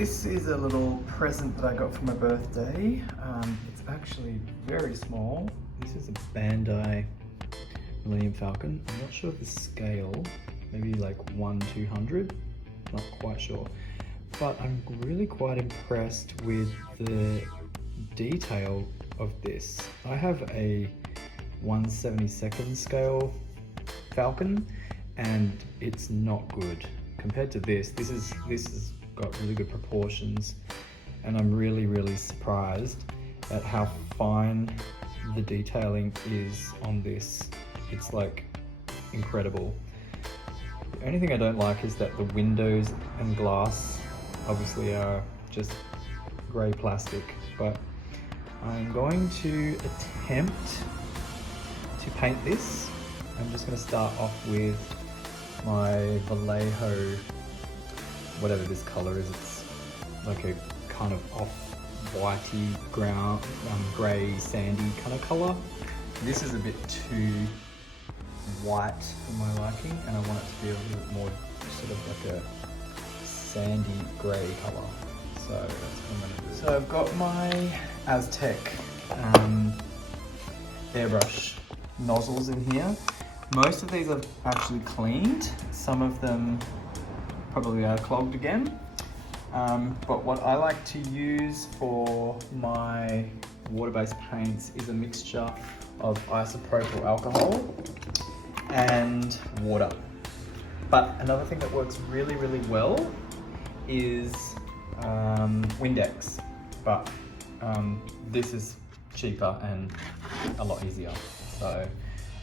this is a little present that I got for my birthday. It's actually very small. This is a Bandai Millennium Falcon. I'm not sure of the scale, maybe like 1/200, not quite sure. But I'm really quite impressed with the detail of this. I have a 1/72nd scale Falcon and it's not good. Compared to this has got really good proportions, and I'm really surprised at how fine the detailing is on this. It's like incredible. The only thing I don't like is that the windows and glass obviously are just grey plastic, but I'm going to attempt to paint this. I'm just going to start off with my Vallejo, whatever this colour is. It's like a kind of off-whitey ground, grey sandy kind of colour. This is a bit too white for my liking, and I want it to be a little bit more sort of like a sandy grey colour. So that's what I'm going to do. So I've got my Aztec airbrush nozzles in here. Most of these I've actually cleaned. Some of them probably are clogged again. But what I like to use for my water-based paints is a mixture of isopropyl alcohol and water. But another thing that works really well is Windex. But this is cheaper and a lot easier. So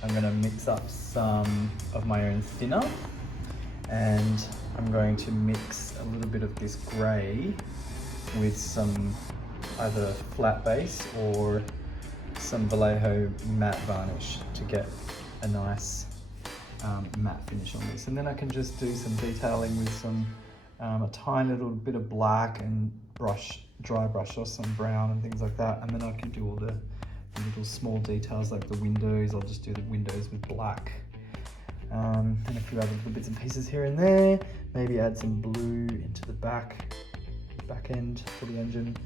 I'm going to mix up some of my own thinner, and I'm going to mix a little bit of this grey with some either flat base or some Vallejo matte varnish to get a nice matte finish on this. And then I can just do some detailing with some a tiny little bit of black and dry brush or some brown and things like that. And then I can do all the little small details like the windows. I'll just do the windows with black, and a few other little bits and pieces here and there. Maybe add some blue into the back end for the engine.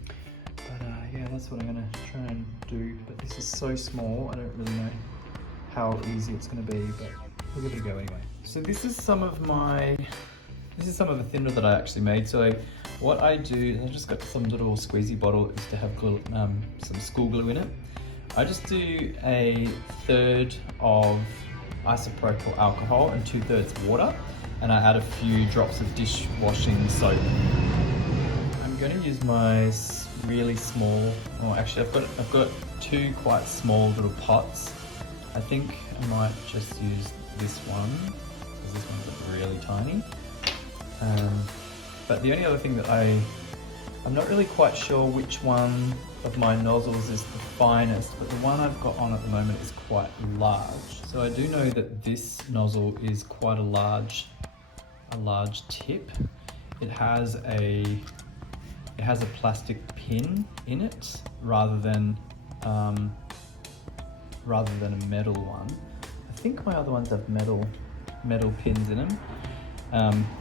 But yeah, that's what I'm gonna try and do. But this is so small, I don't really know how easy it's gonna be, but we'll give it a go anyway. So this is some of the thinner that I actually made. So what I do is I just got some little squeezy bottle is to have glue, some school glue in it. I just do 1/3 of isopropyl alcohol and 2/3 water, and I add a few drops of dishwashing soap. I'm going to use my really small, well actually I've got two quite small little pots. I think I might just use this one, because this one's really tiny. But the only other thing that I'm not really quite sure which one of my nozzles is the finest, but the one I've got on at the moment is quite large. So I do know that this nozzle is quite a large tip. It has a plastic pin in it rather than a metal one. I think my other ones have metal pins in them.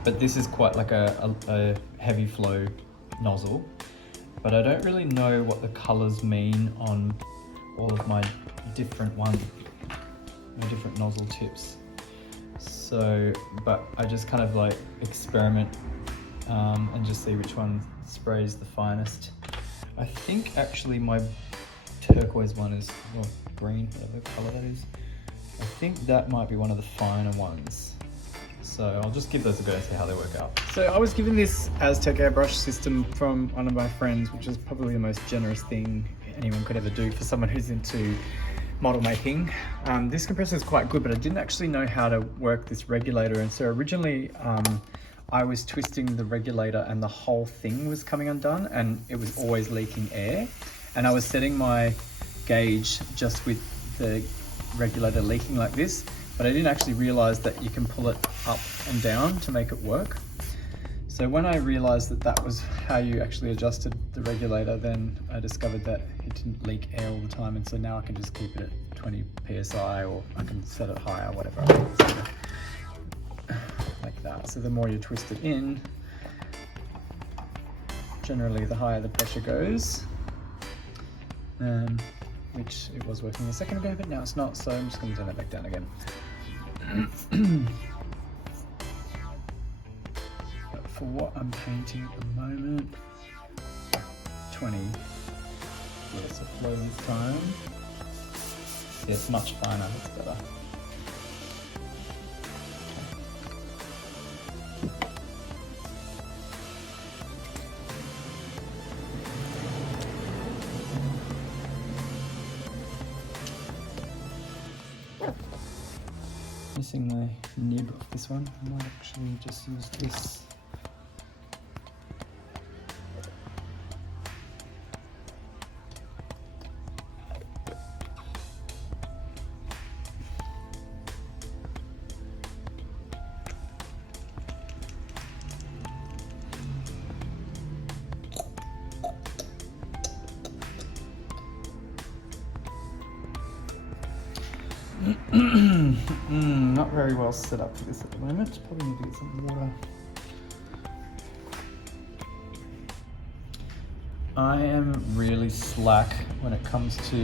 But this is quite like a heavy flow nozzle. But I don't really know what the colors mean on all of my different nozzle tips. So, but I just kind of like experiment and just see which one sprays the finest. I think actually my turquoise one is, well, green, whatever color that is. I think that might be one of the finer ones. So I'll just give those a go and see how they work out. So I was given this Aztec airbrush system from one of my friends, which is probably the most generous thing anyone could ever do for someone who's into model making. This compressor is quite good, but I didn't actually know how to work this regulator. And so originally I was twisting the regulator and the whole thing was coming undone, and it was always leaking air. And I was setting my gauge just with the regulator leaking like this, but I didn't actually realize that you can pull it up and down to make it work. So when I realized that that was how you actually adjusted the regulator, then I discovered that it didn't leak air all the time, and so now I can just keep it at 20 PSI, or I can set it higher, whatever. Like that. So the more you twist it in, generally the higher the pressure goes, which it was working a second ago, but now it's not, so I'm just going to turn that back down again. But for what I'm painting at the moment, 20. Yes, a flow this time. Yeah, it's much finer, it's better. Missing the nib of this one. I might actually just use this. Not very well set up for this at the moment. Probably need to get some water. I am really slack when it comes to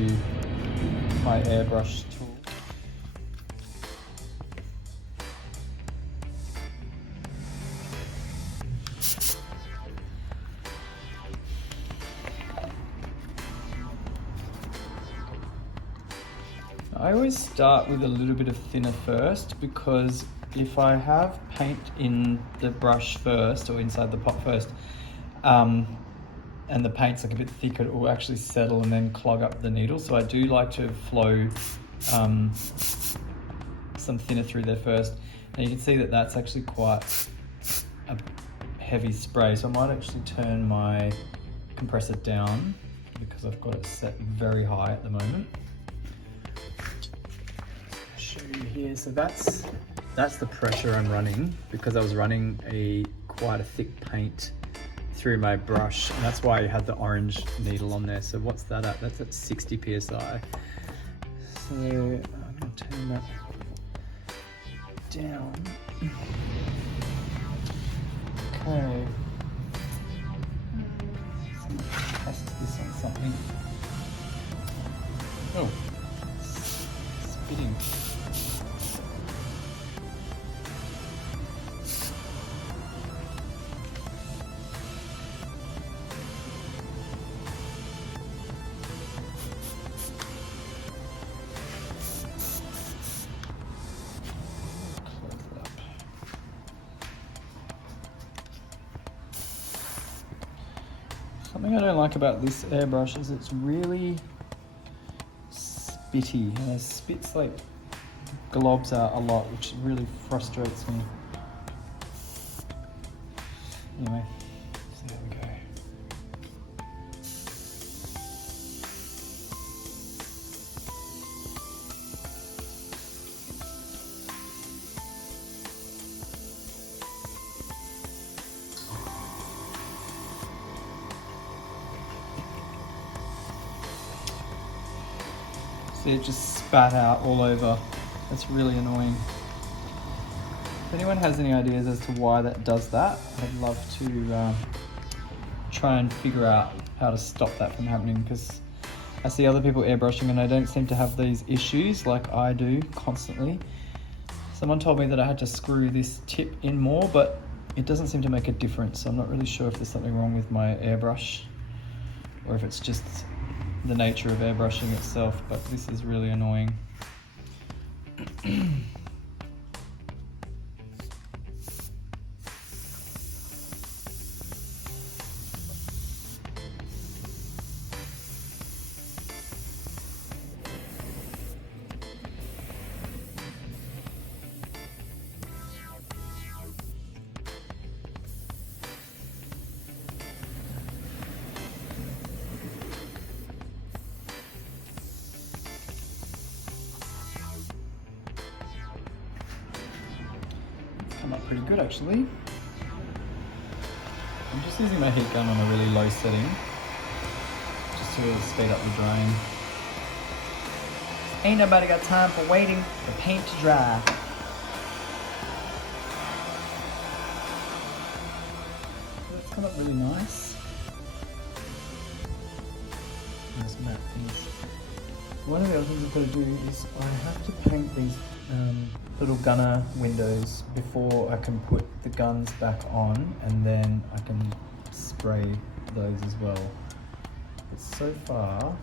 my airbrush tool. I always start with a little bit of thinner first, because if I have paint in the brush first or inside the pot first, and the paint's like a bit thicker, it will actually settle and then clog up the needle. So I do like to flow some thinner through there first. And you can see that that's actually quite a heavy spray. So I might actually turn my compressor down because I've got it set very high at the moment. Show you here. So that's the pressure I'm running, because I was running quite a thick paint through my brush, and that's why I had the orange needle on there. So what's that at? That's at 60 psi. So I'm going to turn that down. Okay. Let's test this on something. Oh, it's spitting. Something I don't like about this airbrush is it's really spitty, and it spits like globs out a lot, which really frustrates me. Anyway, so there we go. It just spat out all over. That's really annoying. If anyone has any ideas as to why that does that, I'd love to try and figure out how to stop that from happening, because I see other people airbrushing and I don't seem to have these issues like I do constantly. Someone told me that I had to screw this tip in more, but it doesn't seem to make a difference. So I'm not really sure if there's something wrong with my airbrush or if it's just the nature of airbrushing itself, but this is really annoying. Come up pretty good actually. I'm just using my heat gun on a really low setting just to speed up the drying. Ain't nobody got time for waiting for paint to dry. That's come up really nice. one of the other things I've got to do is I have to paint these little gunner windows before I can put the guns back on, and then I can spray those as well. But so far,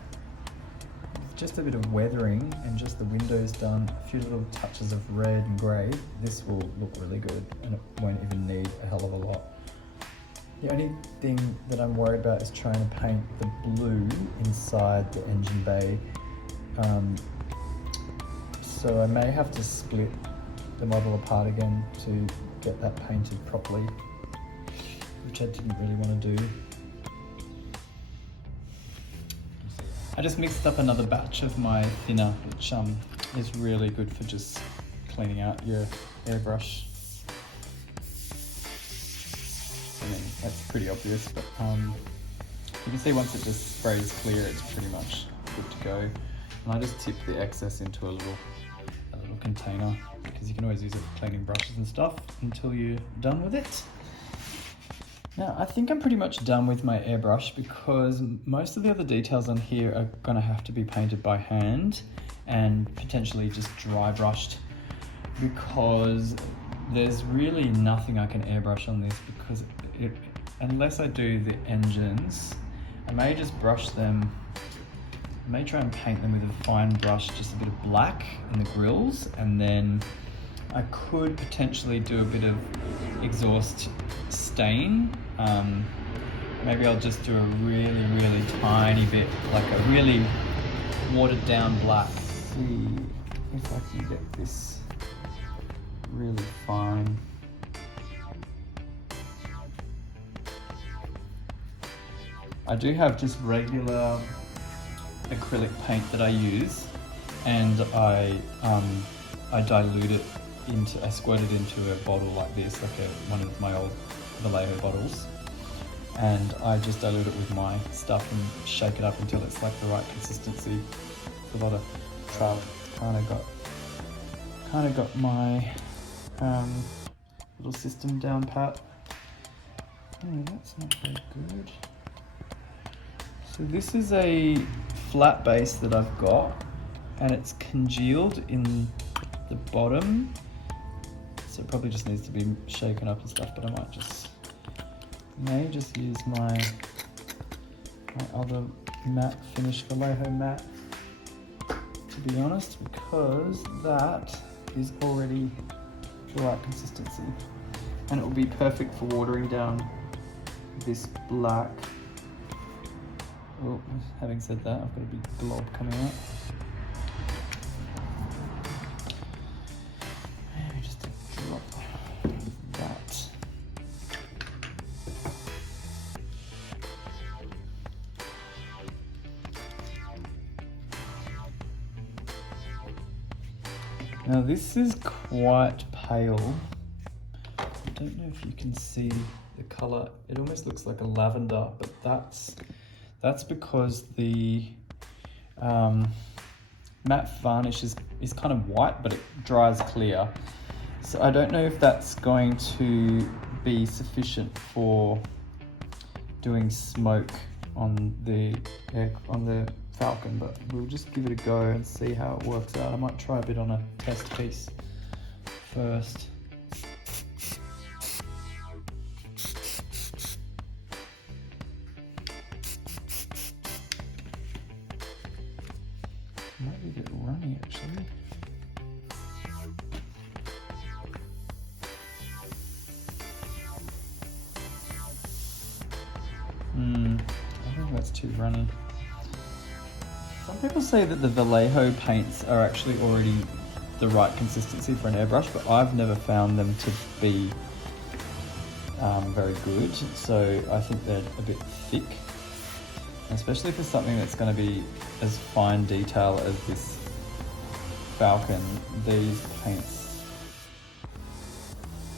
with just a bit of weathering and just the windows done, a few little touches of red and grey, this will look really good and it won't even need a hell of a lot. The only thing that I'm worried about is trying to paint the blue inside the engine bay. So I may have to split the model apart again to get that painted properly, which I didn't really want to do. I just mixed up another batch of my thinner, which is really good for just cleaning out your airbrush. I mean, that's pretty obvious, but you can see once it just sprays clear, it's pretty much good to go. And I just tip the excess into a little container, because you can always use it for cleaning brushes and stuff until you're done with it. Now, I think I'm pretty much done with my airbrush, because most of the other details on here are gonna have to be painted by hand and potentially just dry brushed, because there's really nothing I can airbrush on this, because unless I do the engines, I may just brush them. I may try and paint them with a fine brush, just a bit of black in the grills, and then I could potentially do a bit of exhaust stain. Maybe I'll just do a really tiny bit, like a really watered down black. See if I can get this really fine. I do have just regular acrylic paint that I use, and I dilute it I squirt it into a bottle like this, like one of my old Vallejo bottles, and I just dilute it with my stuff and shake it up until it's like the right consistency. It's a lot of trout. Kind of got my little system down pat. Oh, that's not very good. So this is a flat base that I've got, and it's congealed in the bottom, so it probably just needs to be shaken up and stuff, but I may just use my other matte finish Vallejo matte, to be honest, because that is already the right consistency, and it will be perfect for watering down this black. Oh, having said that, I've got a big glob coming out. Maybe just drop that. Now this is quite pale. I don't know if you can see the colour. It almost looks like a lavender, but that's because the matte varnish is kind of white, but it dries clear. So I don't know if that's going to be sufficient for doing smoke on the Falcon, but we'll just give it a go and see how it works out. I might try a bit on a test piece first. Might be a bit runny actually. I think that's too runny. Some people say that the Vallejo paints are actually already the right consistency for an airbrush, but I've never found them to be very good. So I think they're a bit thick, especially for something that's going to be as fine detail as this Falcon. These paints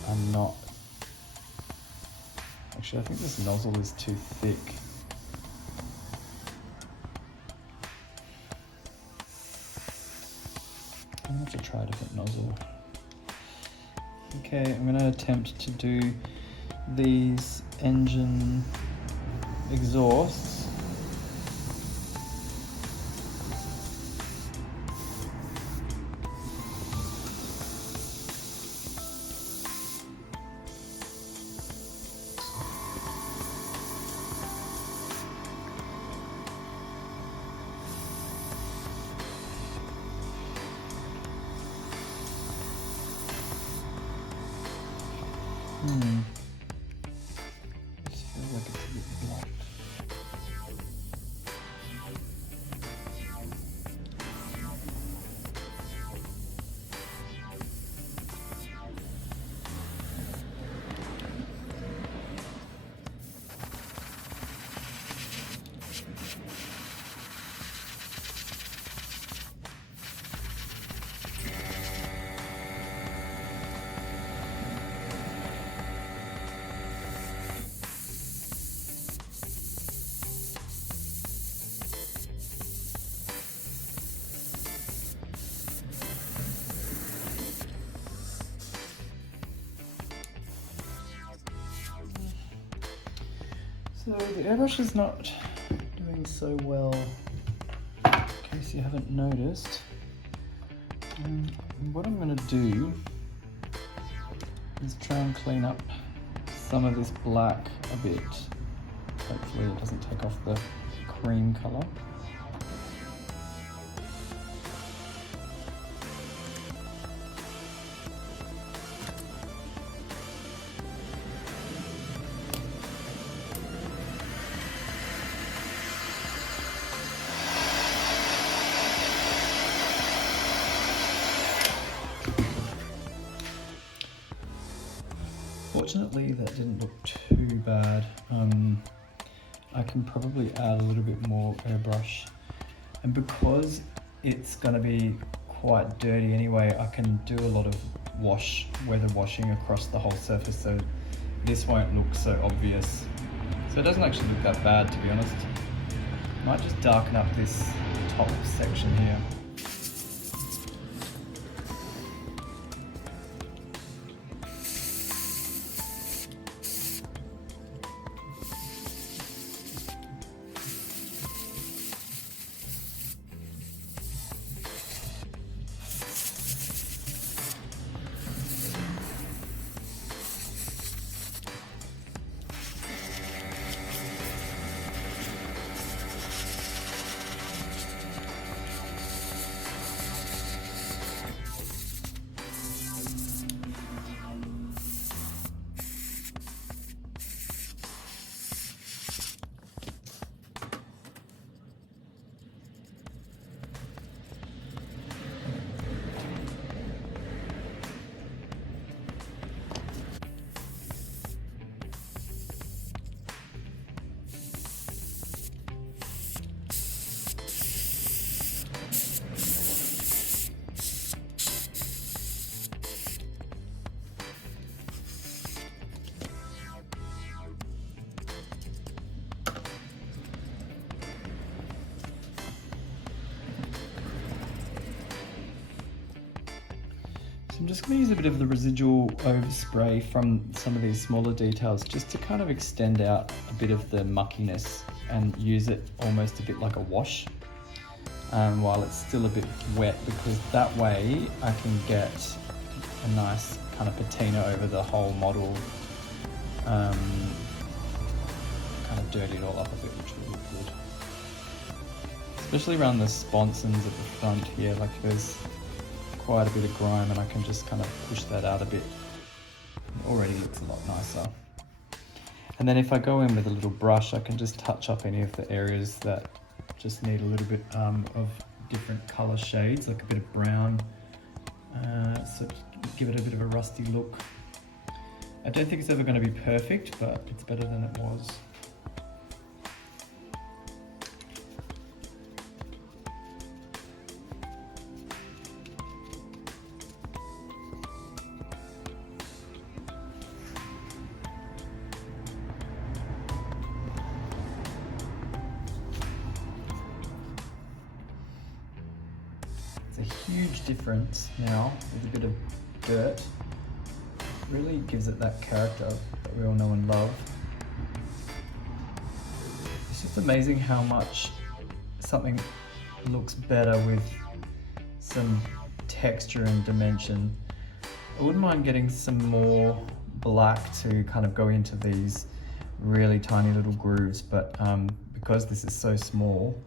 are not. Actually, I think this nozzle is too thick. I'm going to have to try a different nozzle. Okay, I'm going to attempt to do these engine exhausts. It feels like it's a bit blocked. So the airbrush is not doing so well, in case you haven't noticed. What I'm going to do is try and clean up some of this black a bit. Hopefully it doesn't take off the cream colour. Fortunately, that didn't look too bad. I can probably add a little bit more airbrush, and because it's going to be quite dirty anyway, I can do a lot of weather washing across the whole surface, so this won't look so obvious. So it doesn't actually look that bad, to be honest. Might just darken up this top section here. So I'm just going to use a bit of the residual overspray from some of these smaller details just to kind of extend out a bit of the muckiness and use it almost a bit like a wash while it's still a bit wet, because that way I can get a nice kind of patina over the whole model, kind of dirty it all up a bit, which will look good. Especially around the sponsons at the front here, like there's quite a bit of grime and I can just kind of push that out a bit. It already looks a lot nicer. And then if I go in with a little brush, I can just touch up any of the areas that just need a little bit of different color shades, like a bit of brown, so give it a bit of a rusty look. I don't think it's ever going to be perfect, but it's better than it was. It's a huge difference now with a bit of dirt. Really gives it that character that we all know and love. It's just amazing how much something looks better with some texture and dimension. I wouldn't mind getting some more black to kind of go into these really tiny little grooves, but because this is so small,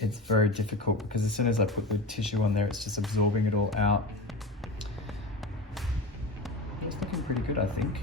it's very difficult, because as soon as I put the tissue on there, it's just absorbing it all out. It's looking pretty good, I think.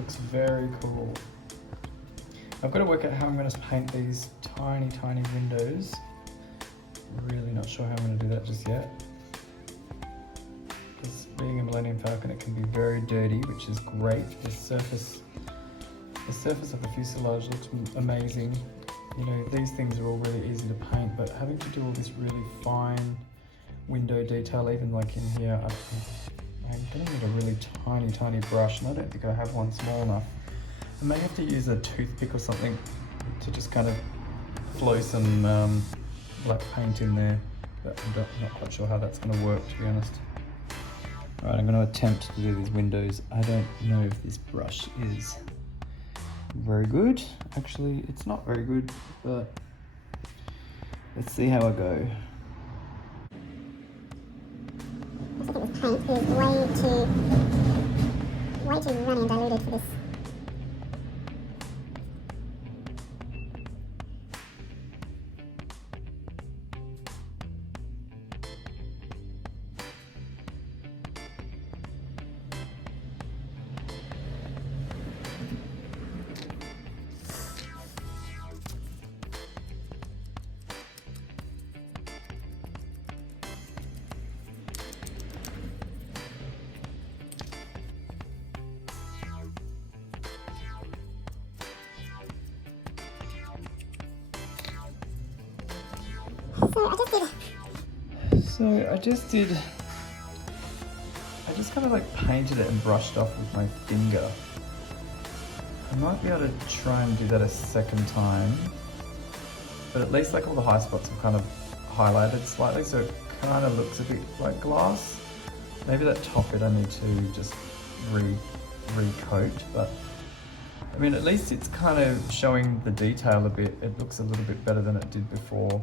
looks very cool. I've got to work out how I'm going to paint these tiny windows. Really not sure how I'm going to do that just yet. Because being a Millennium Falcon, it can be very dirty, which is great. The surface of the fuselage looks amazing. You know, these things are all really easy to paint, but having to do all this really fine window detail, even like in here, I'm going to need a really tiny brush, and I don't think I have one small enough. I may have to use a toothpick or something to just kind of flow some black paint in there, but I'm not quite sure how that's going to work, to be honest. Alright, I'm going to attempt to do these windows. I don't know if this brush is very good. Actually, it's not very good, but let's see how I go. I think this paint is way too runny and diluted for this. I just kind of like painted it and brushed off with my finger. I might be able to try and do that a second time, but at least like all the high spots are kind of highlighted slightly, so it kind of looks a bit like glass. Maybe that top bit I need to just recoat, but I mean, at least it's kind of showing the detail a bit. It looks a little bit better than it did before.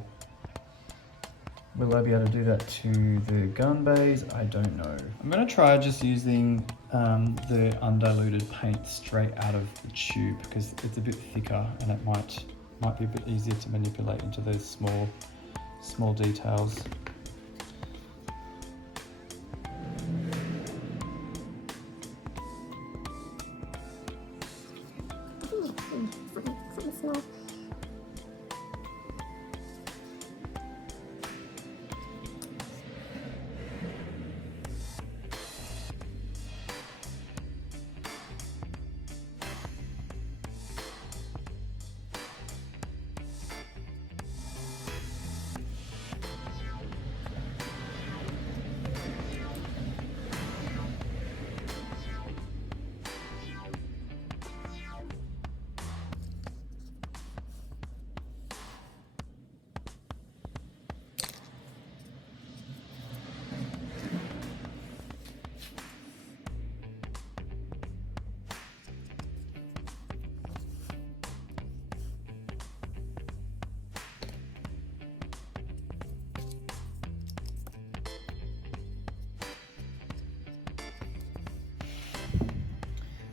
Will I be able to do that to the gun bays? I don't know. I'm gonna try just using the undiluted paint straight out of the tube, because it's a bit thicker and it might be a bit easier to manipulate into those small details. Something small.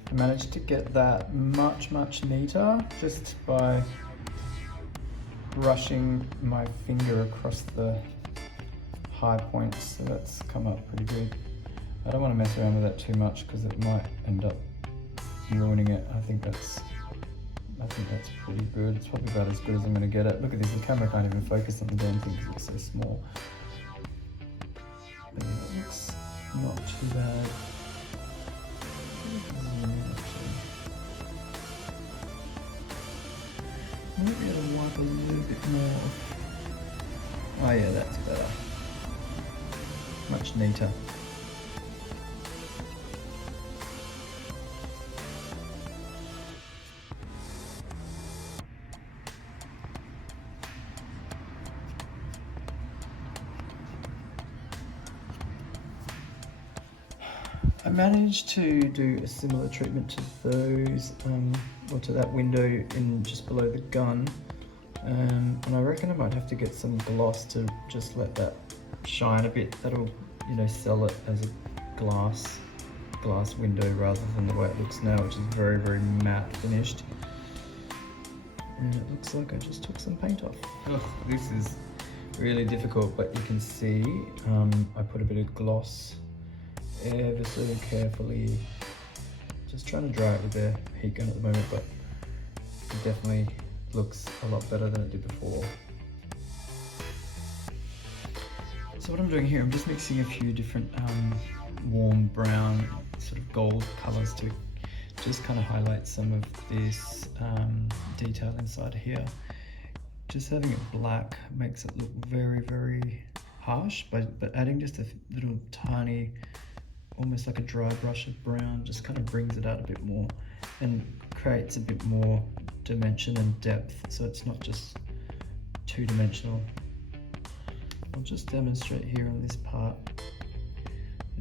I managed to get that much neater just by brushing my finger across the high points, so that's come up pretty good. I don't want to mess around with that too much because it might end up ruining it. I think that's pretty good. It's probably about as good as I'm going to get it. Look at this, the camera can't even focus on the damn thing because it's so small. But yeah, it looks not too bad. Maybe I'll wipe a little bit more. Oh yeah, that's better. Much neater. I managed to do a similar treatment to those, or to that window in just below the gun, and I reckon I might have to get some gloss to just let that shine a bit. That'll, you know, sell it as a glass window rather than the way it looks now, which is very matte finished. And it looks like I just took some paint off. Oh, this is really difficult, but you can see I put a bit of gloss ever so carefully Just trying to dry it with the heat gun at the moment, but it definitely looks a lot better than it did before. So what I'm doing here, I'm just mixing a few different warm brown, sort of gold colours to just kind of highlight some of this detail inside here. Just having it black makes it look very, very harsh, but adding just a little tiny, almost like a dry brush of brown, just kind of brings it out a bit more and creates a bit more dimension and depth, so it's not just two-dimensional. I'll just demonstrate here on this part.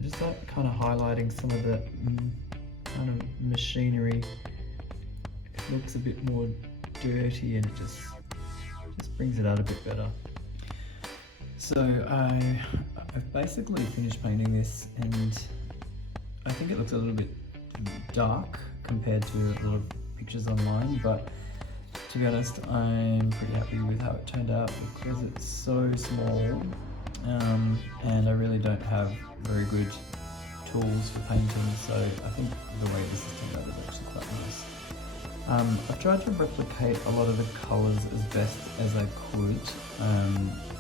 Just that kind of highlighting some of the kind of machinery. It looks a bit more dirty and it just brings it out a bit better. So I've basically finished painting this, and I think it looks a little bit dark compared to a lot of pictures online, but to be honest, I'm pretty happy with how it turned out because it's so small, and I really don't have very good tools for painting, so I think the way this has turned out is actually quite nice. I've tried to replicate a lot of the colours as best as I could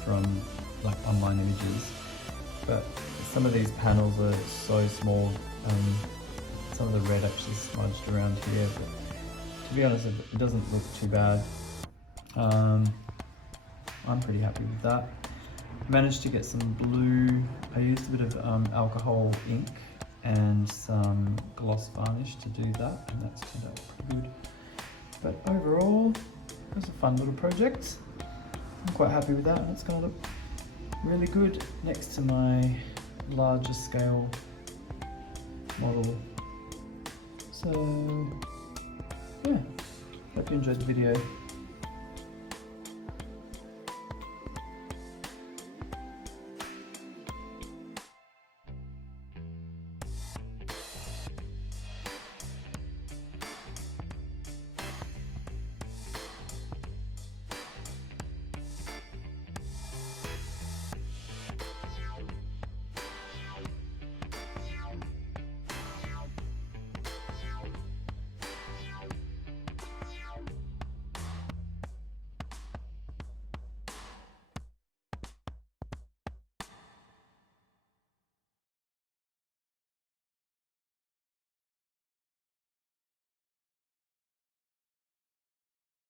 from like online images, but some of these panels are so small, some of the red actually smudged around here, but to be honest, it doesn't look too bad. I'm pretty happy with that. Managed to get some blue. I used a bit of alcohol ink and some gloss varnish to do that, and that's turned out pretty good. But overall, it was a fun little project. I'm quite happy with that, and it's going to look really good next to my larger scale model. So yeah, hope you enjoyed the video.